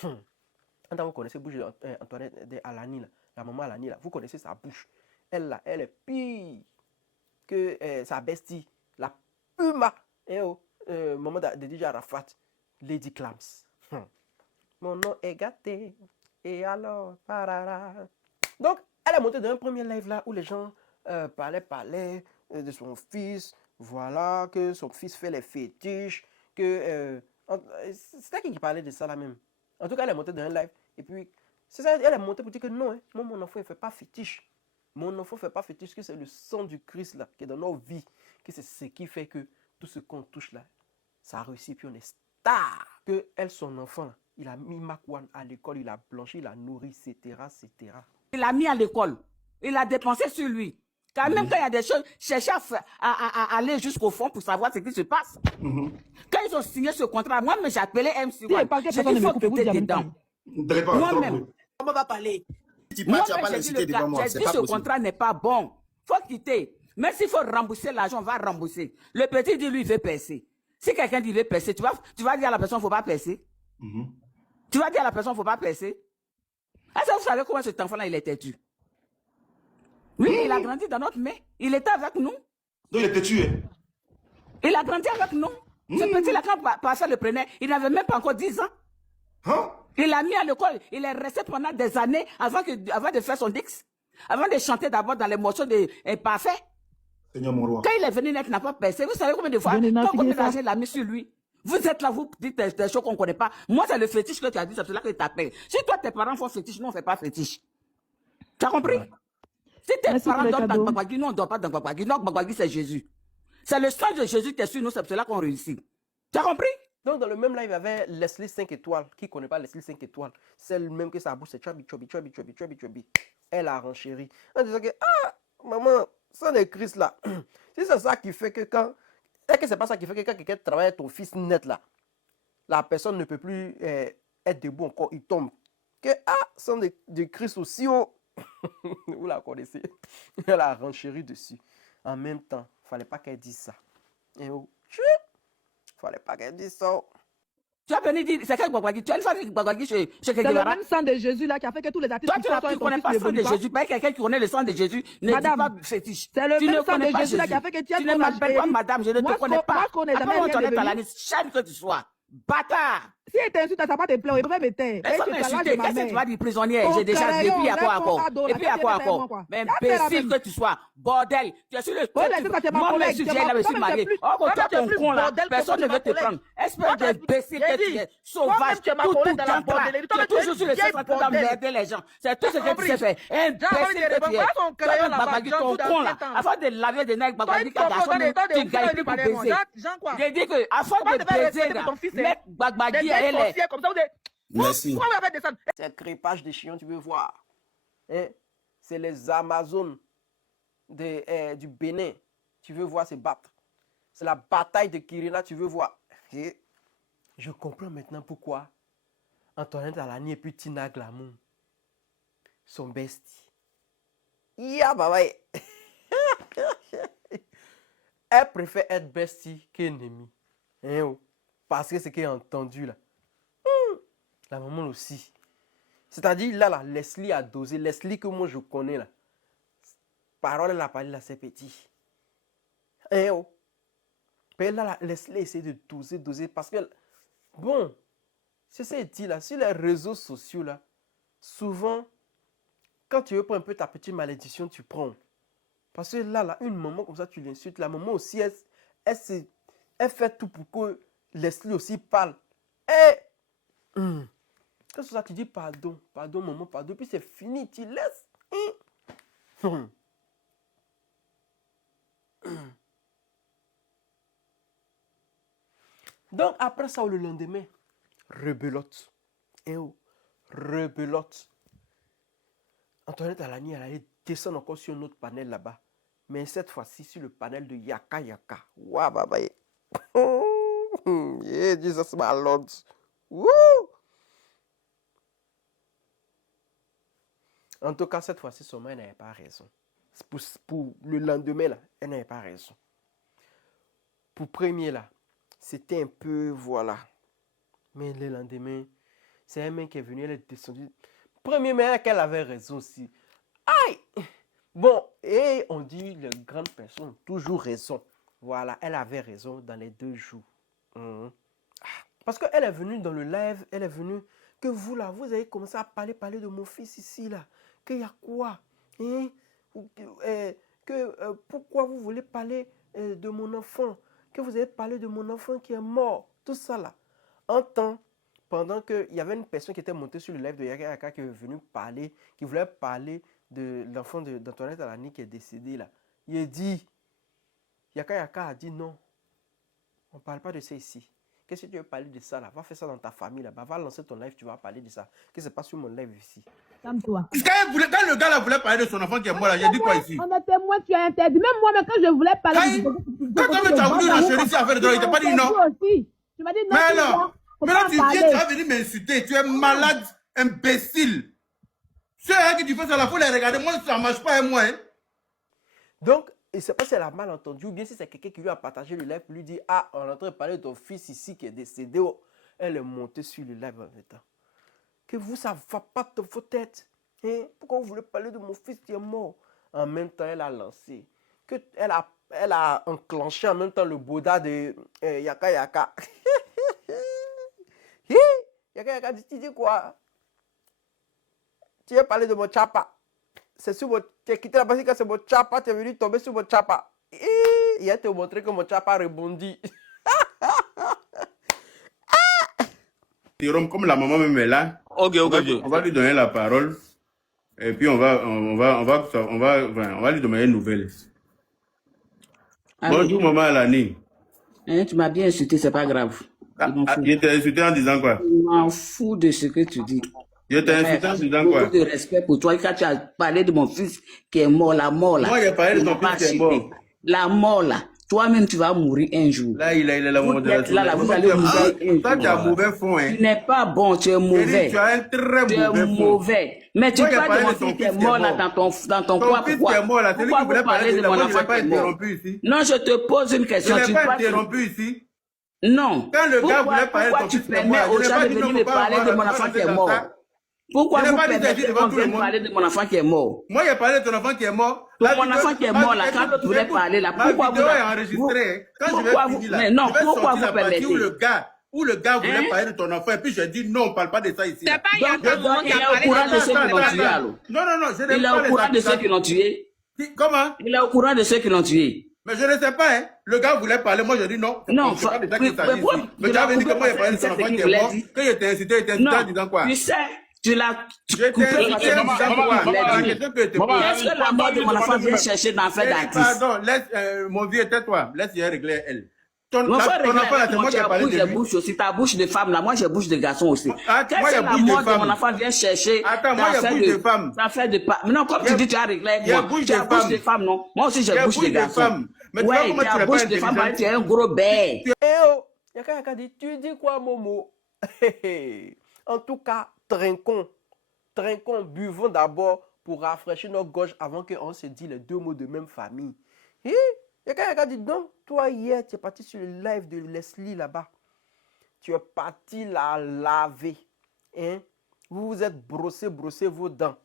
Quand vous connaissez la bouche d'Antoinette Alani, la maman Alani, vous connaissez sa bouche. Elle est pire que sa bestie, la Puma, maman de DJ Arafat, Lady Clams. Mon nom est gâté, et alors, parara. Donc, elle est montée dans un premier live là où les gens parlaient de son fils, voilà, que son fils fait les fétiches, que... c'était qui parlait de ça là même? En tout cas, elle est montée dans un live, et puis, c'est ça, elle est montée pour dire que non, moi, mon enfant, il ne fait pas fétiche. Mon enfant ne fait pas fétiche, que c'est le sang du Christ là, qui est dans nos vies, que c'est ce qui fait que tout ce qu'on touche là, ça réussit, puis on est star. Que elle, son enfant là, il a mis Makwan à l'école, il a blanchi, il a nourri, etc. Il l'a mis à l'école. Il a dépensé sur lui. Quand même, quand il y a des choses, chercher à aller jusqu'au fond pour savoir ce qui se passe. Quand ils ont signé ce contrat, moi-même, j'ai appelé MC1. J'ai dit, il faut quitter dedans. Moi-même. Comment on va parler? Moi-même, j'ai dit, ce contrat n'est pas bon. Il faut quitter. Même s'il faut rembourser l'argent, on va rembourser. Le petit dit, lui, il veut percer. Si quelqu'un dit il veut percer, tu vas dire à la personne, il ne faut pas percer. Tu vas dire à la personne, il ne faut pas percer. Est-ce que vous savez comment cet enfant-là, il était tué? Oui, il a grandi dans notre main. Il était avec nous. Donc il était tué. Il a grandi avec nous. Ce petit-là, quand Parfait le prenait, il n'avait même pas encore 10 ans. Hein? Il l'a mis à l'école. Il est resté pendant des années avant de faire son dix. Avant de chanter d'abord dans les morceaux de Parfait. Seigneur mon roi. Quand il est venu net, il n'a pas percé. Vous savez combien de fois, combien d'argent il a mis sur lui? Vous êtes là, vous dites des choses qu'on ne connaît pas. Moi, c'est le fétiche que tu as dit, c'est cela que tu t'appelles. Si toi, tes parents font fétiche, nous, on ne fait pas fétiche. Tu as compris? Si tes parents dorment dans Gbagwagi, nous, on ne dort pas dans Gbagwagi. Non, Gbagwagi, c'est Jésus. C'est le sang de Jésus qui est sur nous, c'est cela qu'on réussit. Tu as compris? Donc, dans le même live, il y avait Leslie 5 étoiles. Qui ne connaît pas Leslie 5 étoiles? C'est le même que sa bouche, c'est Chobi. Elle a renchéri. En disant que, maman, ça n'est Christ là. Si c'est ça qui fait que quand. Est-ce que c'est pas ça qui fait que quand quelqu'un travaille avec ton fils net là, la personne ne peut plus être debout encore, il tombe. Que, sang de Christ aussi, oh. Vous la connaissez. Elle a renchéri dessus. En même temps, il ne fallait pas qu'elle dise ça. Et oh, il ne fallait pas qu'elle dise ça. Tu as venu dire, c'est quel Gbagwagi? Tu as une fois dit Gbagwagi chez C'est le même sang de Jésus là qui a fait que tous les artistes. Toi, tu ne connais pas le sang de Jésus. Pas quelqu'un qui connaît le sang de Jésus. Ne dis pas fétiche. C'est le même sang de Jésus là qui a fait que tu as. Tu ne m'appelles pas madame, je ne te connais pas. Moi, je connais jamais rien de la liste. Chaque que tu sois. Bâtard! Si elle t'insulte, ça va te plaire, il peut me taire. Qu'est-ce que tu vas dire prisonnière? J'ai déjà dit, et puis à quoi encore? Et puis à quoi encore? Mais imbécile que tu sois, bordel! Tu es sur le moi, je suis là, je suis marié. Oh, toi, ton con là, personne ne veut te prendre. Espèce d'imbécile que tu es, sauvage, tout tu es toujours sur le site en train d'emmerder les gens. C'est tout ce que tu sais faire. Imbécile que tu es. Toi, Gbagwagi, ton con là, afin de laver des nègres, Gbagwagi, tu gagnes plus pour baiser. J'ai dit que, afin de baiser, mec, Gbagwagi, merci. C'est le crépage des chiens, tu veux voir. Hein? C'est les Amazones du Bénin. Tu veux voir se battre. C'est la bataille de Kirina, tu veux voir. Et je comprends maintenant pourquoi Antoinette Alani et puis Tina Glamour sont besties. Yeah, baba. Elle préfère être bestie qu'ennemie. Hein, oh? Parce que c'est qu'elle a entendu là. La maman aussi. C'est-à-dire là, Leslie a dosé. Leslie que moi je connais là. Parole, elle a parlé là, c'est petit. Hein, oh. Mais là, Leslie essaie de doser parce que, bon, c'est ça dit là, sur les réseaux sociaux là, souvent, quand tu veux prendre un peu ta petite malédiction, tu prends. Parce que là, une maman comme ça, tu l'insultes. La maman aussi, elle fait tout pour que Leslie aussi parle. Quand ça, tu dis pardon, maman, pardon, puis c'est fini, tu laisses. Donc, après ça, le lendemain, rebelote. Rebelote. Antoinette Alani, elle allait descendre encore sur un autre panel là-bas. Mais cette fois-ci, sur le panel de Yaka Yaka. Waouh, baba. Yeah, Jesus, my Lord. Woo! En tout cas, cette fois-ci, son mari n'avait pas raison. Pour le lendemain, là, elle n'avait pas raison. Pour premier, là, c'était un peu, voilà. Mais le lendemain, c'est un mec qui est venu, elle est descendue. Premier, mais qu'elle avait raison aussi. Aïe! Bon, et on dit, les grandes personnes ont toujours raison. Voilà, elle avait raison dans les 2 jours. Parce qu'elle est venue dans le live, elle est venue, que vous là, vous avez commencé à parler de mon fils ici là. Qu'il y a quoi? Hein? Pourquoi vous voulez parler de mon enfant? Que vous avez parlé de mon enfant qui est mort? Tout ça là. En temps, pendant qu'il y avait une personne qui était montée sur le live de Yaka Yaka qui est venue parler, qui voulait parler de l'enfant d'Antoinette Alani qui est décédé là. Il a dit, Yaka Yaka a dit non, on ne parle pas de ça ici. Qu'est-ce que tu veux parler de ça là? Va faire ça dans ta famille là-bas. Va lancer ton live, tu vas parler de ça. Qu'est-ce qui se passe sur mon live ici? Calme-toi. Quand le gars là voulait parler de son enfant qui est mort là, j'ai dit quoi ici? On était moins, tu as interdit. Même moi, quand je voulais parler Quand tu as voulu la chérie ici à faire de drogue, il t'a pas dit non? Tu m'as dit non. Mais non. Maintenant tu viens, tu vas venir m'insulter. Tu es malade, imbécile. Ceux qui tu fais ça, il faut les regarder. Moi, ça ne marche pas avec moi. Hein? Donc, ne sait pas si elle a mal entendu ou bien si c'est quelqu'un qui lui a partagé le live pour lui dire, ah, on est en train de parler de ton fils ici qui est décédé. Oh. Elle est montée sur le live en même temps. Que vous, ça ne va pas de vos têtes. Hein? Pourquoi vous voulez parler de mon fils qui est mort? En même temps, elle a lancé. Elle a enclenché en même temps le boda de Yaka Yaka. Yaka Yaka dit, tu dis quoi? Tu as parlé de mon chapa. C'est sur mon... Tu as quitté la base quand c'est mon chapa, tu es venu tomber sur mon chapa. Il a te montré que mon chapa rebondit. Comme la maman même est là, on va lui donner la parole. Et puis on va lui demander une nouvelle. Bonjour maman Alani. Hein, tu m'as bien insulté, c'est pas grave. Je t'ai insulté en disant quoi? Je m'en fous de ce que tu dis. Je t'ai insulté en disant quoi? Beaucoup de respect pour toi. Quand tu as parlé de mon fils qui est mort, la mort là. Moi, j'ai parlé de ton fils qui est mort. La mort là. Toi-même, tu vas mourir un jour. Là, il est la mort de la là, vous allez mourir un jour. Toi, tu as mauvais fond, hein. Tu n'es pas bon, tu es mauvais. Tu as un très mauvais fond. Mauvais. Mais tu parles de mon fils qui est mort là dans ton coin. Pourquoi vous parlez de mon enfant qui est mort? Non, je te pose une question. Je n'ai pas interrompu ici. Non. Quand le gars voulait parler de ton fils qui est mort, aux gens de venir me parler de mon enfant qui est mort? Pourquoi vous permettez qu'on vienne parler de mon enfant qui est mort? Moi, j'ai parlé de ton enfant qui est mort. Mon enfant qui est mort là, quand l'autre voulait parler là, pourquoi vous... enregistré. Quand je vais finir là, mais non, pourquoi vous permettez? Où le gars voulait parler de ton enfant et puis j'ai dit non, on ne parle pas de ça ici. Donc, il est au courant de ceux qui l'ont tué alors. Non, je n'ai pas. Il est au courant de ceux qui l'ont tué. Comment? Il est au courant de ceux qui l'ont tué. Mais je ne sais pas, hein. Le gars voulait parler, moi j'ai dit non. Non, mais tu avais dit que moi j'ai parlé de ton enfant qui est mort, que il était incité, en disant quoi? Tu sais, tu l'as coupé. Est-ce que la mort de mon enfant vient chercher dans l'affaire d'artiste? Pardon, laisse, mon vieux, tais-toi, laisse-y régler elle. Ton enfant là, c'est moi qui ai parlé de lui. Bouche aussi, ta bouche de femme là, moi j'ai bouche de garçon aussi. Qu'est-ce que la mort de mon enfant vient chercher? Attends, moi j'ai bouche de femme. Non, comme tu dis, tu as réglé avec moi. Tu as bouche de femme, non? Moi aussi j'ai bouche de garçon. Ouais, tu as bouche de femme, tu es un gros bec. Eh oh, Yaka dit, tu dis quoi, Momo? En tout cas, trinquons, buvons d'abord pour rafraîchir notre gorge avant qu'on se dise les deux mots de même famille. Yaka dit, donc, toi hier, tu es parti sur le live de Leslie là-bas. Tu es parti la laver. Hein? Vous vous êtes brossé vos dents.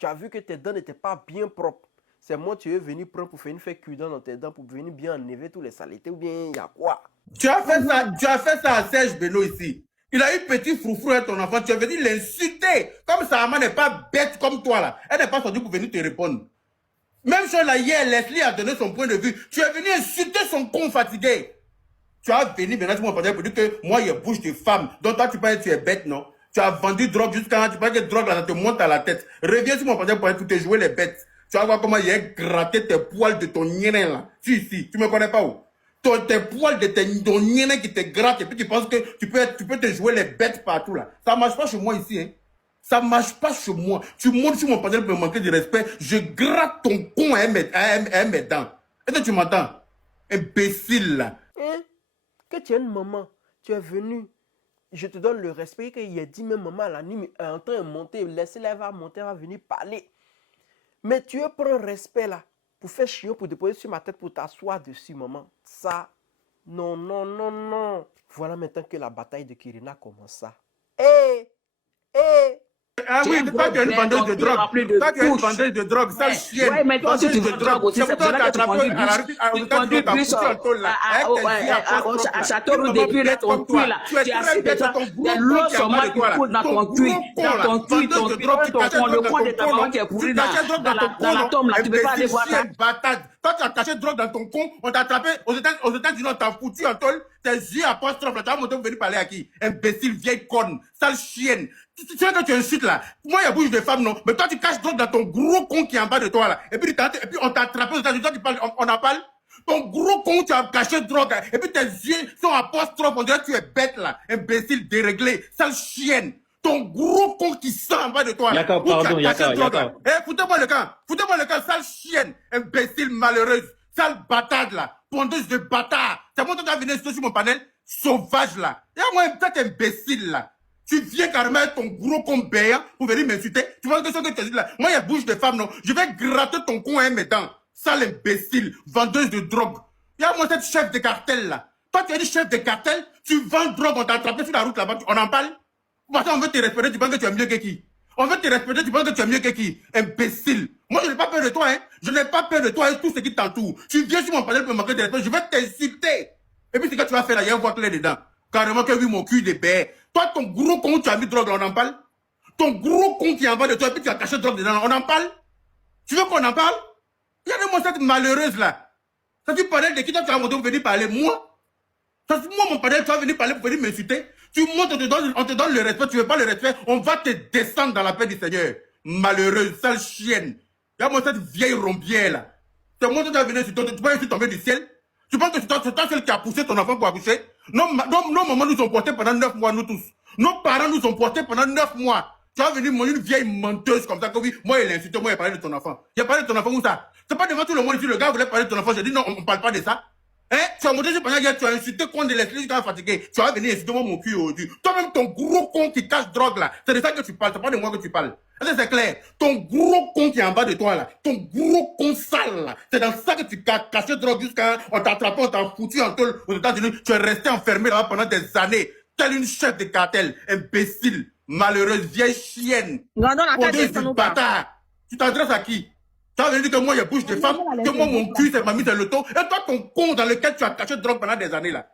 Tu as vu que tes dents n'étaient pas bien propres. C'est moi, tu es venu prendre pour faire une fête cure dans tes dents pour venir bien enlever tous les saletés ou bien il y a quoi? Tu as fait ça à Serge Beno ici. Il a eu petit froufrou à ton enfant. Tu es venu l'insulter. Comme sa maman n'est pas bête comme toi là. Elle n'est pas sortie pour venir te répondre. Même chose là, hier, Leslie a donné son point de vue. Tu es venu insulter son con fatigué. Tu as venu maintenant, tu m'as parlé pour dire que moi, il y a bouche de femme. Donc toi, tu parles que tu es bête, non? Tu as vendu drogue jusqu'à quand tu parles que drogue là, ça te monte à la tête. Reviens sur mon parler pour te jouer les bêtes. Tu vas voir comment il a gratté tes poils de ton nien là. Tu ici, tu me connais pas où? Tes poils de ton nien qui te gratte et puis tu penses que tu peux te jouer les bêtes partout là. Ça marche pas chez moi ici, hein. Ça marche pas chez moi. Tu montes sur mon panel pour me manquer de respect. Je gratte ton con à mes dents. Est-ce que tu m'entends? Imbécile là. Hein? Que tu es une maman. Tu es venu. Je te donne le respect qu'il a dit même maman la nuit est en train de monter. Laissez-la, elle va monter, elle va venir parler. Mais tu es pour un respect là. Pour faire chiot, pour déposer sur ma tête, pour t'asseoir dessus, maman. Ça, non. Voilà maintenant que la bataille de Kirina commence. Ah oui, toi tu es une vendeuse de drogue. Toi tu es une vendeuse de drogue, sale chienne. Ouais, mais toi aussi tu veux drogue aussi. C'est pour ça que tu conduis bus à Châteauroux depuis là, ton cul là. Tu as assez de ça. Des lots sont mal qui coulent dans ton cul. Dans ton cul, le coin de ta maman qui est pourri dans la tombe là. Tu peux pas aller voir ça. Toi, tu as caché drogue dans ton con, on t'a attrapé aux États-Unis, on t'a foutu en tôle, tes yeux apostrophes, là, tu vas monter pour venir parler à qui? Imbécile, vieille conne, sale chienne. Tu sais que tu insultes là. Moi, il y a bouche de femme, non? Mais toi, tu caches drogue dans ton gros con qui est en bas de toi là. Et puis on t'a attrapé aux États-Unis, toi, tu parles, on en parle? Ton gros con, tu as caché drogue, là. Et puis tes yeux sont apostrophes, on dirait que tu es bête là. Imbécile, déréglé, sale chienne. Ton gros con qui sent en bas de toi. Yaka, pardon, Yaka. Eh, foutez-moi le camp, sale chienne, imbécile malheureuse, sale bâtarde là, pondeuse de bâtard. C'est moi qui as venu sur mon panel, sauvage là. Et moi, peut-être imbécile là. Tu viens carrément avec ton gros con béant pour venir m'insulter. Tu vois que ce que tu as dit là. Moi, il y a bouche de femme, non. Je vais gratter ton con à mes dents. Sale imbécile, vendeuse de drogue. Il y a moi cette chef de cartel là. Toi, tu es dit chef de cartel, tu vends drogue, on t'a attrapé sur la route là-bas, on en parle? Parce qu'on veut te respecter, tu penses que tu es mieux que qui? On veut te respecter, tu penses que tu es mieux que qui? Imbécile. Moi, je n'ai pas peur de toi, hein. Je n'ai pas peur de toi et tout ce qui t'entoure. Tu viens sur mon panel pour me manquer de respect, je vais t'insulter. Et puis, ce que tu vas faire là, il y a un voix clair dedans. Carrément que oui, mon cul de bête. Toi, ton gros con, tu as mis drogue là, on en parle? Ton gros con qui est en bas de toi, et puis tu as caché drogue dedans, on en parle? Tu veux qu'on en parle? Regardez-moi cette malheureuse là. Ça, tu parlais de qui toi tu as monté pour venir parler? Moi? Ça, moi, mon panel, tu vas venir parler pour venir m'insulter? Tu montes, on te donne le respect, tu veux pas le respect, on va te descendre dans la paix du Seigneur. Malheureuse, sale chienne. Regarde-moi cette vieille rombière là. C'est moi qui dois venir sur toi, tu vas tomber du ciel? Tu penses que c'est toi celle qui a poussé ton enfant pour accoucher? Nos mamans nous ont portés pendant 9 mois, nous tous. Nos parents nous ont portés pendant 9 mois. Tu vas venir manger une vieille menteuse comme ça, que oui, moi il a insulté, moi il a parlé de ton enfant. Il a parlé de ton enfant où ça? C'est pas devant tout le monde ici, le gars voulait parler de ton enfant, j'ai dit non, on parle pas de ça. Hein? Tu as monté pendant hier, tu as insulté contre les l'église quand fatigué. Tu vas venir insulter moi mon cul aujourd'hui. Toi-même ton gros con qui cache drogue là, c'est de ça que tu parles, c'est pas de moi que tu parles. Est-ce que c'est clair? Ton gros con qui est en bas de toi là, ton gros con sale là, c'est dans ça que tu caches drogue jusqu'à on t'a attrapé, on t'a foutu en tôle aux États-Unis, tu es resté enfermé là-bas pendant des années. Telle une chef de cartel, imbécile, malheureuse, vieille chienne. Non, non, la Odeur du bâtard. Tu t'adresses à qui? Tu as dit que moi, il y a bouche de femme, que moi, mon cul, c'est ma mise dans le dos. Et toi, ton con dans lequel tu as caché drogue pendant des années là.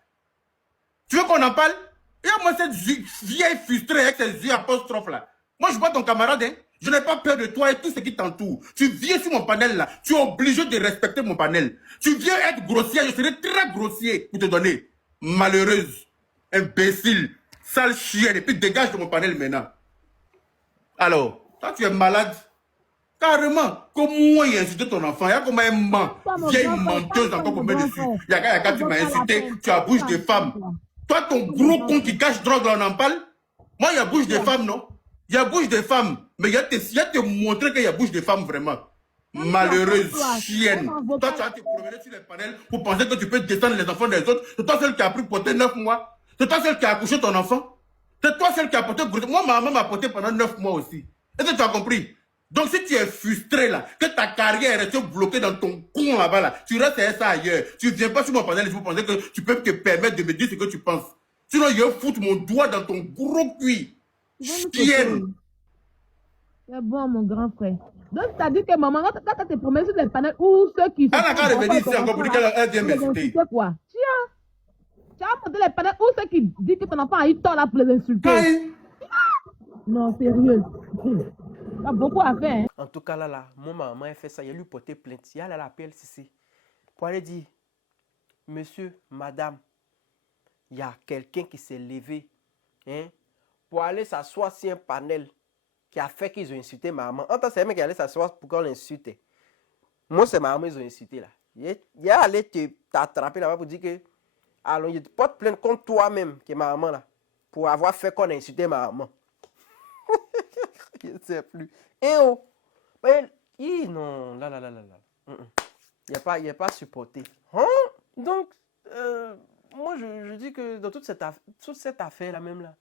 Tu veux qu'on en parle? Et moi, cette vieille frustrée avec ses yeux apostrophes là. Moi, je vois ton camarade, hein. Je n'ai pas peur de toi et tout ce qui t'entoure. Tu viens sur mon panel là. Tu es obligé de respecter mon panel. Tu viens être grossier, je serai très grossier pour te donner. Malheureuse, imbécile, sale chienne, et puis dégage de mon panel maintenant. Alors, toi, tu es malade. Carrément, comme moi, il a insulté ton enfant. Il y a comme un man, vieille menteuse encore pour mettre dessus. Il y a tu m'as insulté, tu as bouche de femme. Toi, ton gros con qui cache drogue, là, on en parle? Moi, il y a bouche de femme, non? Il y a bouche de femme. Mais il y a te montrer qu'il y a bouche de femme, vraiment. Malheureuse chienne. Toi, tu as te promener sur les panels pour penser que tu peux descendre les enfants des autres. C'est toi celle qui a pris porter 9 mois. C'est toi celle qui a accouché ton enfant. C'est toi celle qui a porté... Moi, ma maman m'a porté pendant 9 mois aussi. Est-ce que tu as compris? Donc, si tu es frustré là, que ta carrière est restée bloquée dans ton con là-bas, là, tu restes à ça ailleurs. Tu ne viens pas sur mon panel pour penser que tu peux te permettre de me dire ce que tu penses. Sinon, je vais foutre mon doigt dans ton gros cuit. Chienne. C'est bon, mon grand frère. Donc, tu as dit que maman, quand tu te promets sur les panels ou ceux qui... Elle a qu'à revenir ici encore pour dire qu'elle vient m'insulter. Quoi? Tu as monté les panels ou ceux qui disent que ton enfant a eu tort là pour les insulter. Non, sérieux. Il y a beaucoup à faire. Hein? En tout cas, là, mon maman a fait ça. Il a lui porté plainte. Il a la PLCC pour aller dire, monsieur, madame, il y a quelqu'un qui s'est levé, hein, pour aller s'asseoir sur un panel qui a fait qu'ils ont insulté maman. En tant que c'est même qui allait s'asseoir pour qu'on l'insulte. Moi, c'est maman ils ont insulté là. Il est allé t'attraper là-bas pour dire que, alors, il porte plainte contre toi-même, qui est maman là, pour avoir fait qu'on a insulté maman. Je ne sais plus. Et oh, non, là. Il n'est pas supporté. Hein? Donc, moi, je dis que dans toute cette affaire-là même, là,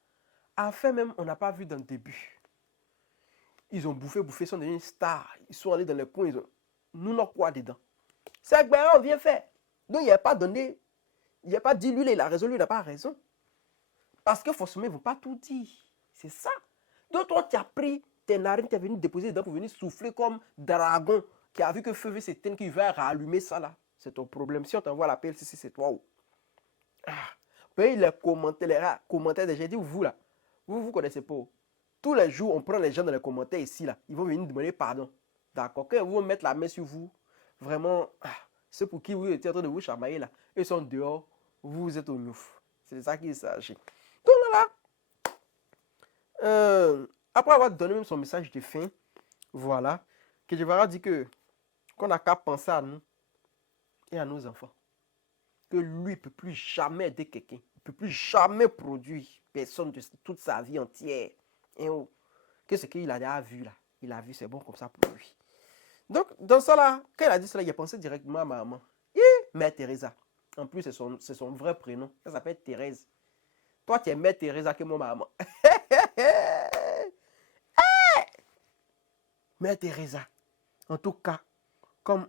affaire même, on n'a pas vu dans le début. Ils ont bouffé, ils sont devenus stars. Ils sont allés dans les coins, nous n'avons quoi dedans? C'est que on vient faire. Donc, il n'a pas donné, il n'a pas dit, lui, il a raison, lui, il n'a pas raison. Parce que forcément, ils ne vont pas tout dire. C'est ça. Donc, toi, tu as pris tes narines, tu es venu déposer dedans pour venir souffler comme dragon qui a vu que feu s'éteindre, qui va rallumer ça là. C'est ton problème. Si on t'envoie l'appel, si c'est toi. Puis les commentaires des gens, dit vous là, vous connaissez pas. Tous les jours, on prend les gens dans les commentaires ici là. Ils vont venir demander pardon. D'accord. Quand ils vont mettre la main sur vous, vraiment, ceux pour qui vous étiez en train de vous chamailler là, ils sont dehors, vous êtes au nouf. C'est de ça qu'il s'agit. Donc là, après avoir donné même son message de fin, voilà, que je vais dire que qu'on n'a qu'à penser à nous et à nos enfants. Que lui ne peut plus jamais aider quelqu'un. Il ne peut plus jamais produire personne de toute sa vie entière. Et que ce qu'il a déjà vu là, il a vu, c'est bon comme ça pour lui. Donc, dans ça là, quand il a dit cela, il a pensé directement à ma maman. Mère Teresa. En plus, c'est son vrai prénom. Ça s'appelle Thérèse. Toi, tu es Mère Teresa que mon maman. Mère Teresa. En tout cas, comme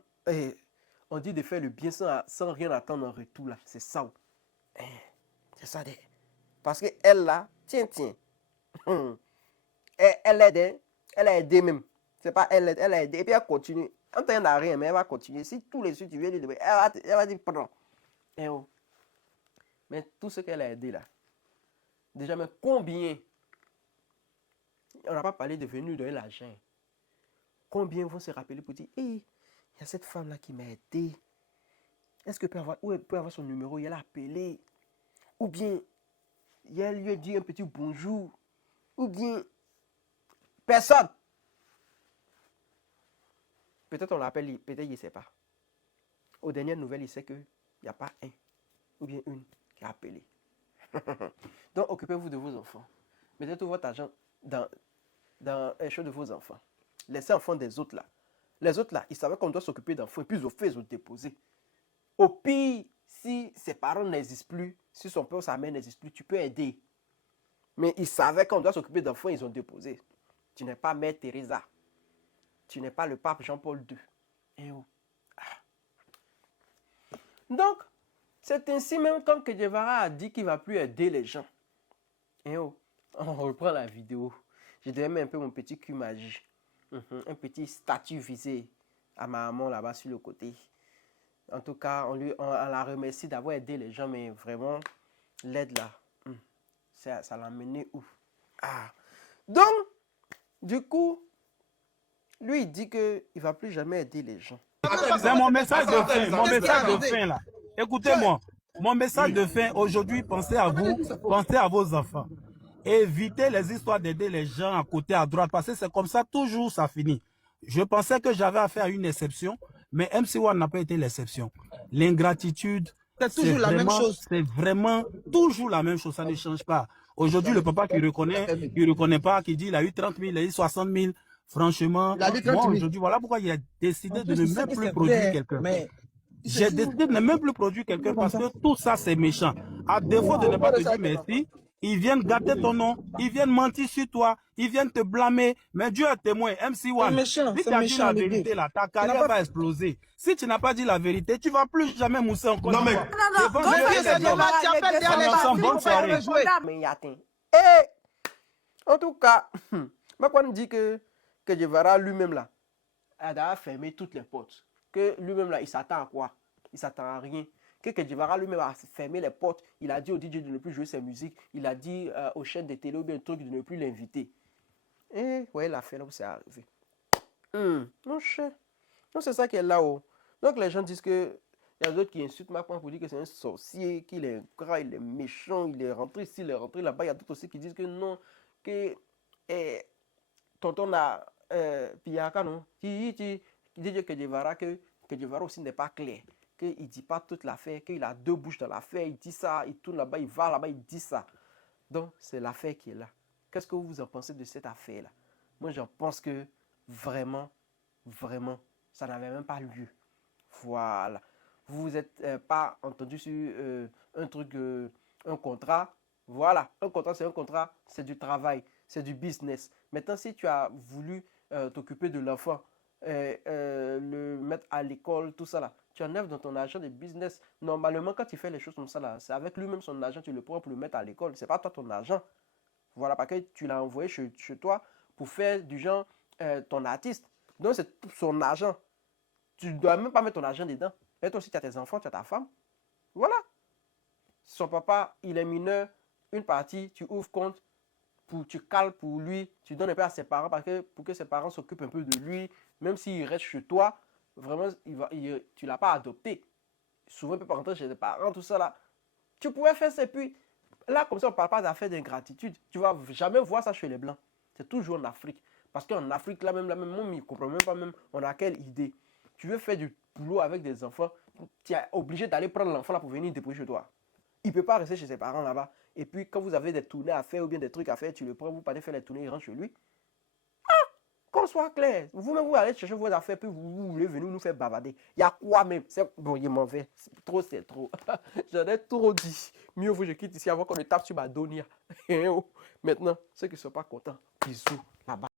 On dit de faire le bien sans rien attendre en retour, là. C'est ça. C'est ça. Parce qu'elle, là, tiens. Elle a aidé même. C'est pas elle a aidé. Et puis elle continue. En temps, elle n'a rien, mais elle va continuer. Si tous les suites, tu viens lui demander, elle va dire, pardon. Eh oh. Mais tout ce qu'elle a aidé, là. Déjà, mais combien? On n'a pas parlé de venir donner l'argent. Combien vont se rappeler pour dire, hey, il y a cette femme-là qui m'a aidé. Est-ce qu'elle peut avoir son numéro? Il a appelé. Ou bien, il lui a dit un petit bonjour. Ou bien, personne. Peut-être on l'appelle, peut-être il ne sait pas. Aux dernières nouvelles, il sait qu'il n'y a pas un ou bien une qui a appelé. Donc, occupez-vous de vos enfants. Mettez tout votre argent dans les choses de vos enfants. Laissez enfants des autres là. Les autres là, ils savaient qu'on doit s'occuper d'enfants et puis ils ont fait, ils ont déposé. Au pire, si ses parents n'existent plus, si son père ou sa mère n'existe plus, tu peux aider. Mais ils savaient qu'on doit s'occuper d'enfants, ils ont déposé. Tu n'es pas Mère Teresa. Tu n'es pas le pape Jean-Paul II. Et oh. Donc, c'est ainsi même quand que Guevara a dit qu'il ne va plus aider les gens. Et oh, on reprend la vidéo. Je devais mettre un peu mon petit cul magie. Un petit statut visé à ma maman là-bas sur le côté. En tout cas, on la remercie d'avoir aidé les gens, mais vraiment, l'aide là, ça l'a mené où? Donc, du coup, lui, il dit qu'il ne va plus jamais aider les gens. C'est mon message de fin, mon message de fin là. Écoutez-moi, mon message de fin, aujourd'hui, pensez à vous, pensez à vos enfants. Évitez les histoires d'aider les gens à côté, à droite, parce que c'est comme ça, toujours ça finit. Je pensais que j'avais affaire à une exception, mais MC1 n'a pas été l'exception. L'ingratitude, c'est toujours la même chose. C'est vraiment toujours la même chose, ça ne change pas. Aujourd'hui, le papa qui reconnaît pas, qui dit il a eu 30 000, il a eu 60 000, franchement, moi aujourd'hui, voilà pourquoi il a décidé de ne même plus produire quelqu'un. J'ai décidé de ne même plus produire quelqu'un parce que tout ça c'est méchant. À défaut de ne pas te dire merci, ils viennent gâter ton nom, ils viennent mentir sur toi, ils viennent te blâmer. Mais Dieu est témoin, MC1, si tu as dit la vérité là, ta carrière va exploser. Si tu n'as pas dit la vérité, tu ne vas plus jamais mousser encore. Non mais, bonne soirée. En tout cas, moi quand on dit que Guevara lui-même là, a fermé toutes les portes, que lui-même là, il s'attend à quoi? Il s'attend à rien. Que Guevara lui-même a fermé les portes, il a dit au DJ de ne plus jouer ses musiques, il a dit aux chaînes de télé ou bien truc de ne plus l'inviter. Et ouais, l'affaire là où c'est arrivé. Non, cher. Non, c'est ça qui est là-haut. Donc les gens disent que il y a d'autres qui insultent Macron pour dire que c'est un sorcier, qu'il est gras, il est méchant, il est rentré ici, il est rentré là-bas. Il y a d'autres aussi qui disent que non, que tonton a Piaka, non, qui dit que Guevara aussi n'est pas clair. Qu'il ne dit pas toute l'affaire, qu'il a deux bouches dans l'affaire, il dit ça, il tourne là-bas, il va là-bas, il dit ça. Donc, c'est l'affaire qui est là. Qu'est-ce que vous en pensez de cette affaire-là? Moi, j'en pense que vraiment, ça n'avait même pas lieu. Voilà. Vous vous êtes pas entendu sur un truc, un contrat. Voilà, un contrat, c'est du travail, c'est du business. Maintenant, si tu as voulu t'occuper de l'enfant, le mettre à l'école, tout ça là, tu enlèves dans ton argent de business. Normalement, quand tu fais les choses comme ça là, c'est avec lui-même son argent, tu le prends pour le mettre à l'école. C'est pas toi ton argent. Voilà, parce que tu l'as envoyé chez toi pour faire du genre ton artiste. Donc, c'est son argent. Tu ne dois même pas mettre ton argent dedans. Et toi aussi, tu as tes enfants, tu as ta femme. Voilà. Son papa, il est mineur. Une partie, tu ouvres compte, tu cales pour lui, tu donnes un peu à ses parents pour que ses parents s'occupent un peu de lui. Même s'il reste chez toi, vraiment, tu ne l'as pas adopté. Souvent, il peut pas rentrer chez ses parents, tout ça là. Tu pourrais faire ça. Et puis, là, comme ça, on ne parle pas d'affaires d'ingratitude. Tu ne vas jamais voir ça chez les Blancs. C'est toujours en Afrique. Parce qu'en Afrique, là même, on ne comprend même pas, on a quelle idée. Tu veux faire du boulot avec des enfants, tu es obligé d'aller prendre l'enfant là pour venir déposer chez toi. Il ne peut pas rester chez ses parents là-bas. Et puis, quand vous avez des tournées à faire ou bien des trucs à faire, tu le prends, vous partez faire les tournées, il rentre chez lui. Qu'on soit clair. Vous-même, vous allez chercher vos affaires, puis vous voulez venir nous faire bavarder. Il y a quoi même? Bon, il est mauvais. Trop, c'est trop. J'en ai trop dit. Mieux vaut que je quitte ici avant qu'on ne tape sur ma donia. Maintenant, ceux qui ne sont pas contents, bisous là-bas.